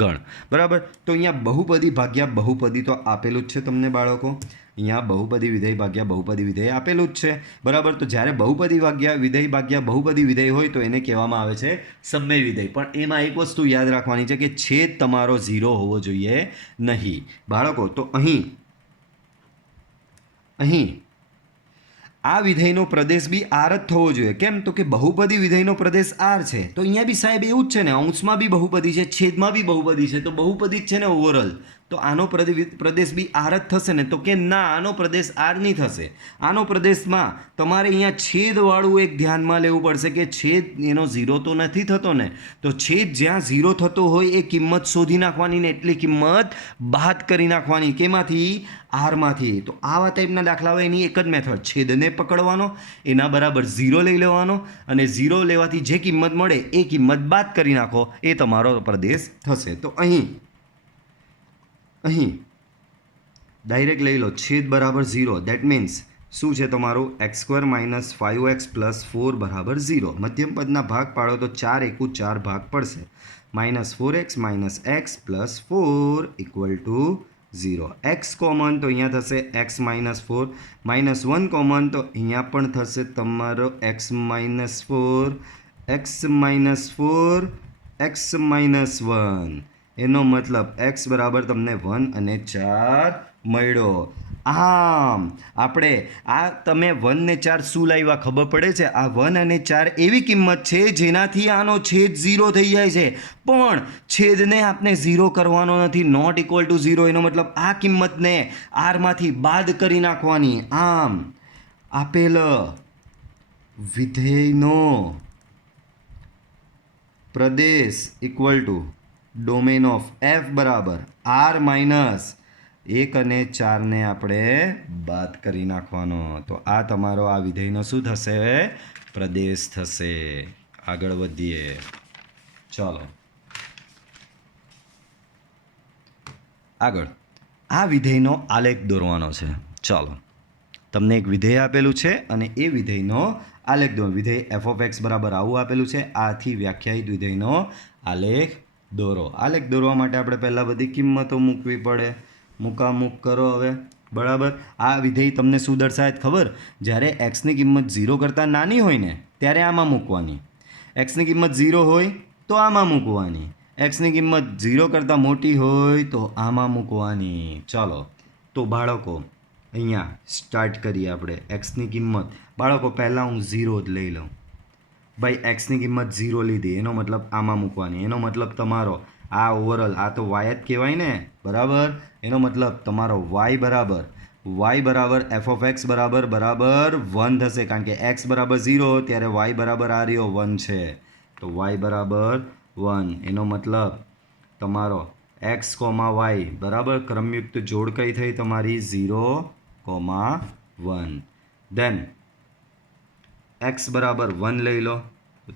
ગણ, બરાબર. તો અહીંયા બહુપદી ભાગ્યા બહુપદી તો આપેલું જ છે તમને બાળકો. અહીંયા બહુપદી વિધેય ભાગ્યા બહુપદી વિધેય આપેલું જ છે, બરાબર. તો જ્યારે બહુપદી વિધેય ભાગ્યા બહુપદી વિધેય હોય તો એને કહેવામાં આવે છે સમમેય વિધેય. પણ એમાં એક વસ્તુ યાદ રાખવાની છે કે છેદ તમારો 0 હોવો જોઈએ નહીં, બાળકો. તો અહીં આ વિધેયનો પ્રદેશ બી r જ થવો જોઈએ. કેમ? તો કે બહુપદી વિધેયનો પ્રદેશ r છે. તો અહીંયા બી સાહેબ એવું જ છે ને, અંશમાં બી બહુપદી છે, છેદમાં બી બહુપદી છે, તો બહુપદી જ છે ને ઓવરઓલ. તો આનો પ્રદેશ બી r જ થશે ને? તો કે ના, આનો પ્રદેશ r નહીં થશે. આનો પ્રદેશમાં તમારે અહીંયા છેદવાળું એક ધ્યાનમાં લેવું પડશે કે છેદ એનો 0 તો નથી થતો ને. તો છેદ જ્યાં 0 થતો હોય એ કિંમત શોધી નાખવાની ને એટલી કિંમત બાદ કરી નાખવાની. કેમાંથી? આરમાંથી. તો આવા ટાઈપના દાખલા હોય એની એક જ મેથડ, છેદને પકડવાનો, એના બરાબર 0 લઈ લેવાનો અને 0 લેવાથી જે કિંમત મળે એ કિંમત બાદ કરી નાખો, એ તમારો પ્રદેશ થશે. તો અહીં ડાયરેક્ટ લઈ લો છેદ બરાબર 0. દેટ મીન્સ શું છે તમારું x² - 5x + 4 = 0. મધ્યમ પદના ભાગ પાડો તો 4 એકુ 4 ભાગ પડશે. -4x - x + 4 = 0. x કોમન તો અહીંયા થશે x - 4, -1 કોમન તો અહીંયા પણ થશે તમારો x - 4, x - 4, x - 1. એનો મતલબ x બરાબર તમને 1 અને 4 મળ્યો. આમ આપણે આ તમે 1 ને 4 શું લાવ્યા ખબર પડે છે? આ 1 અને 4 એવી કિંમત છે જેનાથી આનો છેદ 0 થઈ જાય છે, પણ છેદને આપણે 0 કરવાનો નથી. નોટ ઇક્વલ ટુ 0 એનો મતલબ આ કિંમતને આરમાંથી બાદ કરી નાખવાની. આમ આપેલ વિધેયનો પ્રદેશ equal to domain of f બરાબર r માઇનસ 1 અને 4 ને આપણે બાદ કરી નાખવાનો. તો આ તમારો આ વિધેયનો શું થશે? પ્રદેશ થશે. આગળ વધીએ. ચાલો આગળ આ વિધેયનો આલેખ દોરવાનો છે. ચાલો તમને એક વિધેય આપેલું છે અને એ વિધેયનો આલેખ દોરો. વિધેય f(x) બરાબર આવું આપેલું છે. આથી વ્યાખ્યાયિત વિધેયનો આલેખ દોરો. આલેખ દોરવા માટે આપણે પહેલાં બધી કિંમતો મૂકવી પડે. મૂક કરો હવે. બરાબર. આ વિધેય તમને શું દર્શાવે ખબર? જ્યારે એક્સની કિંમત 0 કરતાં નાની હોય ને ત્યારે આમાં મૂકવાની. એક્સની કિંમત 0 હોય તો આમાં મૂકવાની. એક્સની કિંમત 0 કરતાં મોટી હોય તો આમાં મૂકવાની. ચાલો તો બાળકો અહીંયા સ્ટાર્ટ કરીએ આપણે. એક્સની કિંમત બાળકો પહેલાં હું 0 જ લઈ લઉં. ભાઈ એક્સની કિંમત 0 લીધી એનો મતલબ આમાં મૂકવાની. એનો મતલબ તમારો આ ઓવરઓલ આ તો વાય જ કહેવાય ને. બરાબર. એનો મતલબ તમારો y બરાબર f(x) બરાબર 1 થશે, કારણ કે x બરાબર 0 ત્યારે y બરાબર આ રહ્યો 1 છે. તો y બરાબર 1. એનો મતલબ તમારો x, y બરાબર ક્રમયુક્ત જોડ કઈ થઈ તમારી? 0, 1. દેન x બરાબર 1 લઈ લો.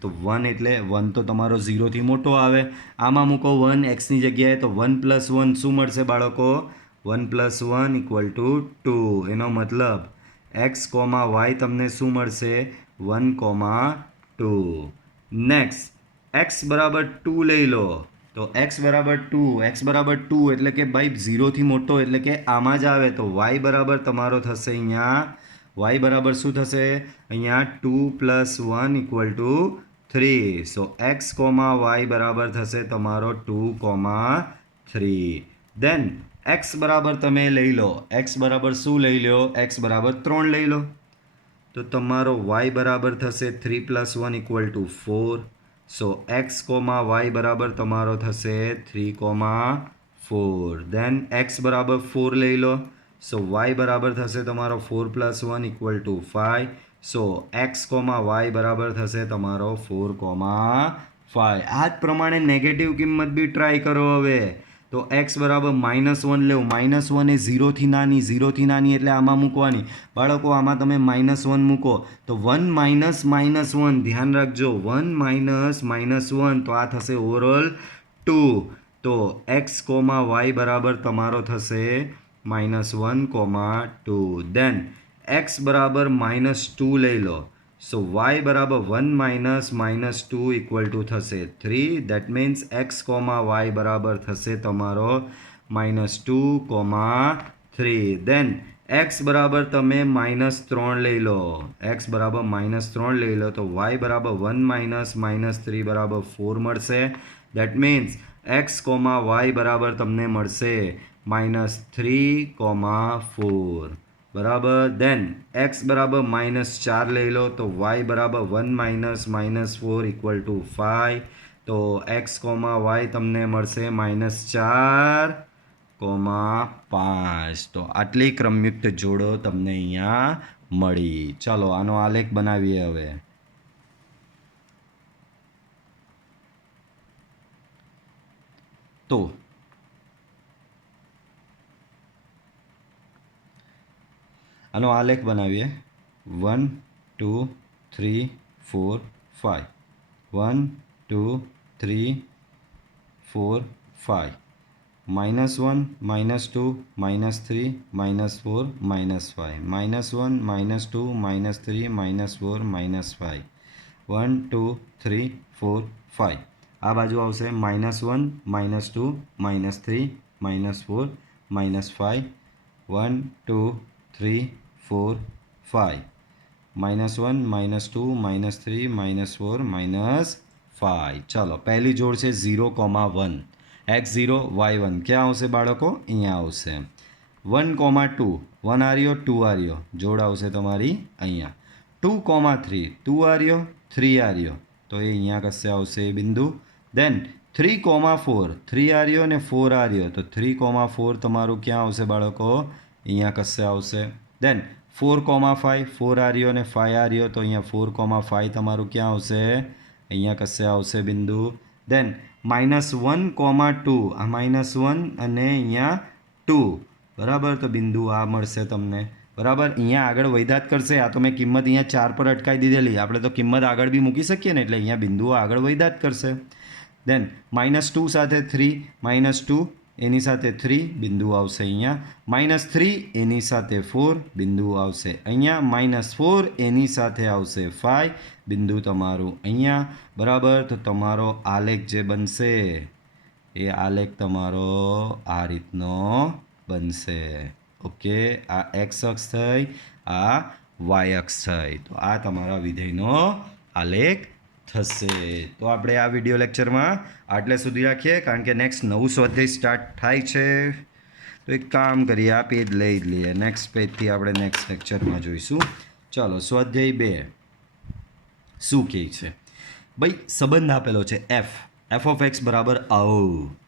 તો 1 એટલે 1 તો તમારો 0થી મોટો આવે. આમાં મૂકો 1 એક્સની જગ્યાએ તો 1 + 1 શું મળશે બાળકો? 1 + 1 = 2. એનો મતલબ x, y તમને શું મળશે? 1, 2. નેક્સ્ટ x બરાબર 2 લઈ લો. તો x બરાબર 2 એટલે કે ભાઈ 0થી મોટો એટલે કે આમાં જ આવે. તો y બરાબર તમારો થશે અહીંયા y બરાબર શું થશે અહીંયા? 2 + 1 = 3. સો x, y બરાબર થશે તમારો 2, 3. દેન x બરાબર તમે લઈ લો. x બરાબર શું લઈ લો? x બરાબર 3 લઈ લો. તો તમારો y બરાબર થશે 3 + 1 = 4. સો x, y બરાબર તમારો થશે 3, 4. દેન x બરાબર 4 લઈ લો. સો y બરાબર થશે તમારો 4 + 1 = 5. સો x, y બરાબર થશે તમારો 4, 5. આ જ પ્રમાણે નેગેટિવ કિંમત બી ટ્રાય કરો હવે. તો x બરાબર -1 લેવું. -1 એ 0થી નાની એટલે આમાં મૂકવાની. બાળકો આમાં તમે -1 મૂકો તો 1 - -1 ધ્યાન રાખજો. 1 - -1 તો આ થશે ઓવરઓલ 2. તો x, y બરાબર તમારો થશે -1, 2. દેન x બરાબર -2 લઈ લો. સો y બરાબર 1 - -2 થશે 3. દેટ મીન્સ x, y બરાબર થશે તમારો -2, 3. દેન x બરાબર તમે -3 લઈ લો. x બરાબર -3 લઈ લો તો y બરાબર 1 - -3 બરાબર 4 મળશે. દેટ મીન્સ x, y બરાબર તમને મળશે -3, 4. બરાબર. દેન x બરાબર -4 લઈ લો તો y બરાબર 1 - -4 = 5. તો x, y તમને મળશે -4, 5. તો આટલી ક્રમયુક્ત જોડો તમને અહીંયા મળી. ચાલો આનો આલેખ બનાવીએ હવે. તો આનો આલેખ બનાવીએ. 1, 2, 3, 4, 5. 1, 2, 3, 4, 5. -1 -2 -3 -4 -5 -1 -2 -3 -4 -5 1 2 3 4 5 આ બાજુ આવશે -1 -2 -3 -4 -5 1 2 3 4 5 -1 -2 -3 -4 -5 ચલો પહેલી જોડ છે 0,1 x0 y1 ક્યાં આવશે બાળકો અહીંયા આવશે 1,2 1 આર્યો 2 આર્યો જોડ આવશે તમારી અહીંયા 2,3 2 આર્યો 3 આર્યો તો એ અહીંયા કશે આવશે બિંદુ દેન 3,4 3 આર્યો અને 4 આર્યો તો 3,4 તમારું ક્યાં આવશે બાળકો અહીંયા કશે આવશે દેન 4,5 4 આર્યો અને 5 આર્યો તો અહીંયા 4,5 તમારું ક્યાં આવશે અહીંયા કશે આવશે બિંદુ દેન -1,2 આ -1 અને અહીંયા 2 બરાબર તો બિંદુ આ મળશે તમને બરાબર અહીંયા આગળ વૈધાત કરશે આ તો મેં કિંમત અહીંયા 4 પર અટકાવી દીધેલી આપણે તો કિંમત આગળ બી મૂકી શકીએ ને એટલે અહીંયા બિંદુઓ આગળ વૈધાત કરશે દેન -2 સાથે 3 -2 એની સાથે 3 બિંદુ આવશે અહીંયા -3 એની સાથે 4 બિંદુ આવશે અહીંયા -4 એની સાથે આવશે 5 બિંદુ તમારું અહીંયા બરાબર તો તમારો આલેખ જે બનશે એ આલેખ તમારો આ રીતનો બનશે ઓકે આ એક્સ અક્ષ થઈ આ વાય અક્ષ થઈ તો આ તમારા વિધેયનો આલેખ થશે તો આપણે આ વિડીયો લેક્ચરમાં આટલે સુધી રાખીએ કારણ કે નેક્સ્ટ નવું સ્વાધ્યાય સ્ટાર્ટ થાય છે તો એક કામ કરીએ આ પેજ લઈ જ લઈએ નેક્સ્ટ પેજથી આપણે નેક્સ્ટ લેક્ચરમાં જોઈશું ચાલો સ્વાધ્યાય 2 શું કહે છે ભાઈ સંબંધ આપેલો છે એફ ઓફ એક્સ બરાબર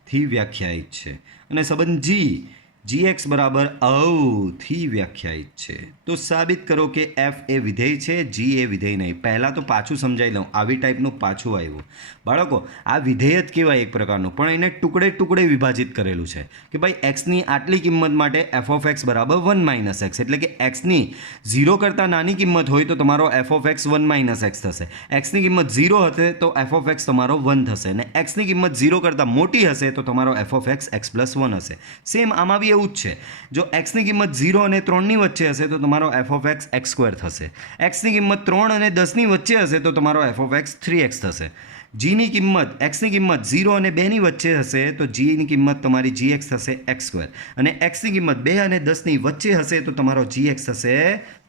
થી વ્યાખ્યાયિત છે અને સંબંધ gx બરાબર થી વ્યાખ્યાયિત છે તો સાબિત કરો કે એફ એ વિધેય છે જી એ વિધેય નહીં પહેલાં તો પાછું સમજાવી લઉં આવી ટાઈપનું પાછું આવ્યું બાળકો આ વિધેય જ કહેવાય એક પ્રકારનું પણ એને ટુકડે ટુકડે વિભાજિત કરેલું છે કે ભાઈ એક્સની આટલી કિંમત માટે એફ ઓફ એક્સ બરાબર 1 - એક્સ એટલે કે એક્સની 0 કરતાં નાની કિંમત હોય તો તમારો એફ ઓફ એક્સ 1 - એક્સ થશે એક્સની કિંમત 0 હશે તો એફ ઓફ એક્સ તમારો 1 થશે અને એક્સની કિંમત 0 કરતાં મોટી હશે તો તમારો એફ ઓફ એક્સ x + 1 હશે સેમ આમાં બી એવું જ છે જો એક્સની કિંમત 0 અને 3ની વચ્ચે હશે તો તમારો એફ ઓફ એક્સ x² થશે એક્સની કિંમત 3 અને 10ની વચ્ચે હશે તો તમારો એફ ઓફ એક્સ 3x થશે જીની કિંમત એક્સની કિંમત 0 અને 2ની વચ્ચે હશે તો જીની કિંમત તમારી gx થશે x² અને એક્સની કિંમત 2 અને 10ની વચ્ચે હશે તો તમારો gx થશે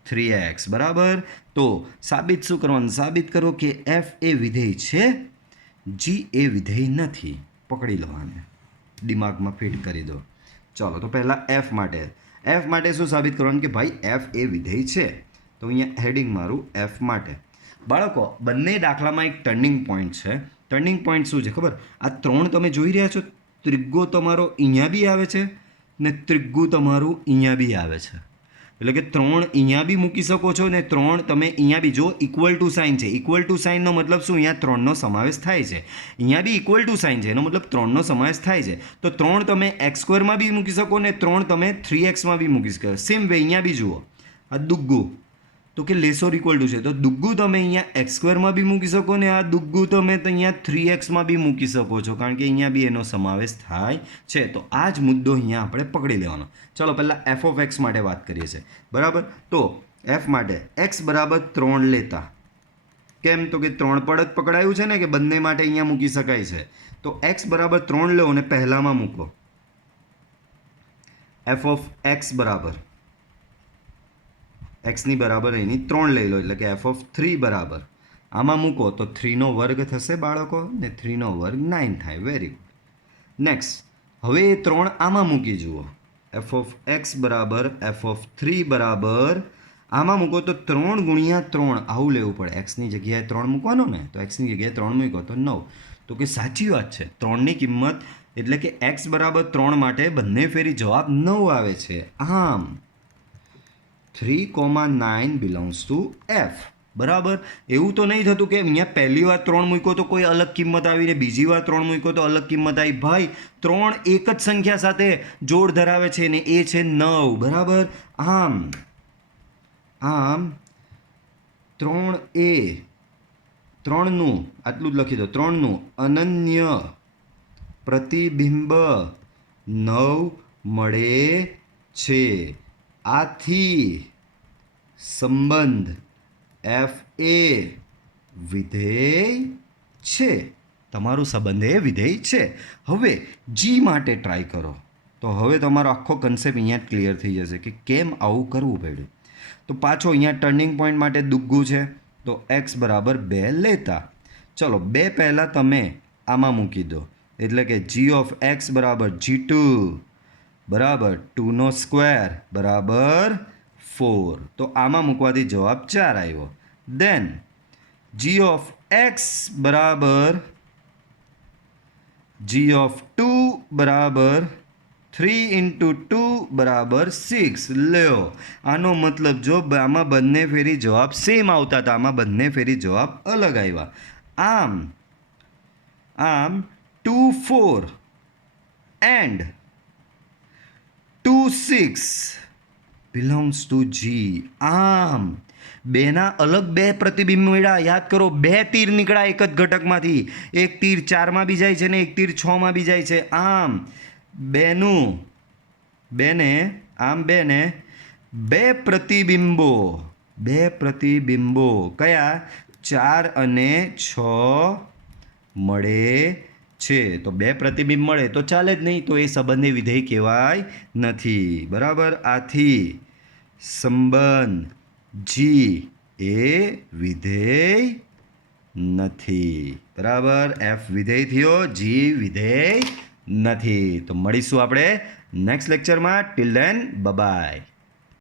3x બરાબર તો સાબિત શું કરવાનું સાબિત કરો કે એફ એ વિધેય છે જી એ વિધેય નથી પકડી લો આને દિમાગમાં ફિટ કરી દો ચાલો તો પહેલાં એફ માટે શું સાબિત કરવાનું કે ભાઈ એફ એ વિધેય છે તો અહીંયા હેડિંગ મારું એફ માટે બાળકો બંને દાખલામાં એક ટર્નિંગ પોઈન્ટ છે ટર્નિંગ પોઈન્ટ શું છે ખબર આ 3 તમે જોઈ રહ્યા છો ત્રિજ્ઞો તમારો અહીંયા બી આવે છે ને ત્રિજ્ઞુ તમારું અહીંયા બી આવે છે એટલે કે 3 અહીંયા બી મૂકી શકો છો ને 3 તમે અહીંયા બી જો ઇક્વલ ટુ સાઇન છે ઇક્વલ ટુ સાઇનનો મતલબ શું અહીંયા 3નો સમાવેશ થાય છે અહીંયા બી ઇક્વલ ટુ સાઇન છે એનો મતલબ 3નો સમાવેશ થાય છે તો 3 તમે x² માં બી મૂકી શકો ને 3 તમે 3x માં બી મૂકી શકો સેમ વે અહીંયા બી જુઓ આ દુગ્ગુ તો કે લેસોર ઇક્વલ ટુ છે તો દુગ્ગુ તમે અહીંયા x² માં બી મૂકી શકો ને આ દુગ્ગુ તમે અહીંયા 3x માં બી મૂકી શકો છો કારણ કે અહીંયા બી એનો સમાવેશ થાય છે તો આ જ મુદ્દો અહીંયા આપણે પકડી લેવાનો ચાલો પહેલાં એફ ઓફ એક્સ માટે વાત કરીએ છીએ બરાબર તો એફ માટે x બરાબર 3 લેતા કેમ તો કે 3 પડ જ પકડાયું છે ને કે બંને માટે અહીંયા મૂકી શકાય છે તો x બરાબર 3 લો અને પહેલામાં મૂકો એફ ઓફ એક્સ બરાબર એક્સની બરાબર એની 3 લઈ લો એટલે કે એફ ઓફ 3 બરાબર આમાં મૂકો તો 3નો વર્ગ થશે બાળકો ને 3નો વર્ગ 9 થાય વેરી ગુડ નેક્સ્ટ હવે એ 3 આમાં મૂકી જુઓ એફ ઓફ એક્સ બરાબર એફ ઓફ 3 બરાબર આમાં મૂકો તો 3 × 3 આવું લેવું પડે એક્સની જગ્યાએ 3 મૂકવાનો ને તો એક્સની જગ્યાએ 3 મૂકો તો 9 તો કે સાચી વાત છે 3ની કિંમત એટલે કે એક્સ બરાબર 3 માટે બંને ફેરી જવાબ 9 આવે છે આમ 3,9 બિલોંગ્સ ટુ એફ બરાબર એવું તો નહીં થતું કે અહીંયા પહેલી વાર 3 મૂક્યો તો કોઈ અલગ કિંમત આવીને બીજી વાર 3 મૂક્યો તો અલગ કિંમત આવી ભાઈ 3 એક જ સંખ્યા સાથે જોડ ધરાવે છે ને એ છે 9 બરાબર આમ 3 એ 3નું આટલું જ લખી દો 3નું અનન્ય પ્રતિબિંબ 9 મળે છે. આથી સંબંધ એફ એ વિધેય છે. તમારું સંબંધ એ વિધેય છે. હવે જી માટે ટ્રાય કરો તો હવે તમારો આખો કન્સેપ્ટ અહીંયા જ ક્લિયર થઈ જશે કે કેમ આવું કરવું પડ્યું. તો પાછો અહીંયા ટર્નિંગ પોઈન્ટ માટે દુગ્ગું છે તો એક્સ બરાબર 2 લેતા. ચલો 2 પહેલાં તમે આમાં મૂકી દો એટલે કે જી ઓફ એક્સ બરાબર G2 બરાબર 2નો સ્ક્વેર બરાબર 4. તો આમાં મૂકવાથી જવાબ 4 આવ્યો. દેન જી ઓફ એક્સ બરાબર જી ઓફ 2 બરાબર 3 into 2 બરાબર 6. લ્યો આનો મતલબ જો આમાં બંને ફેરી જવાબ સેમ આવતા હતા, આમાં બંને ફેરી જવાબ અલગ આવ્યા. આમ 2 4 and 2 6 belongs to G. આમ બેના અલગ બે પ્રતિબિંબ મળ્યા. યાદ કરો, 2 તીર નીકળ્યા એક જ ઘટકમાંથી. એક તીર 4માં બી જાય છે ને એક તીર 6માં બી જાય છે. આમ બેને બે પ્રતિબિંબો કયા 4 અને 6 મળે છે. તો 2 પ્રતિબિંબ મળે તો ચાલે જ નહીં, તો એ સંબંધે વિધેય કહેવાય નથી. બરાબર. આથી સંબંધ જી એ વિધેય નથી. બરાબર. એફ વિધેય થયો, જી વિધેય નથી. તો મળીશું આપણે નેક્સ્ટ લેક્ચરમાં. Till then by.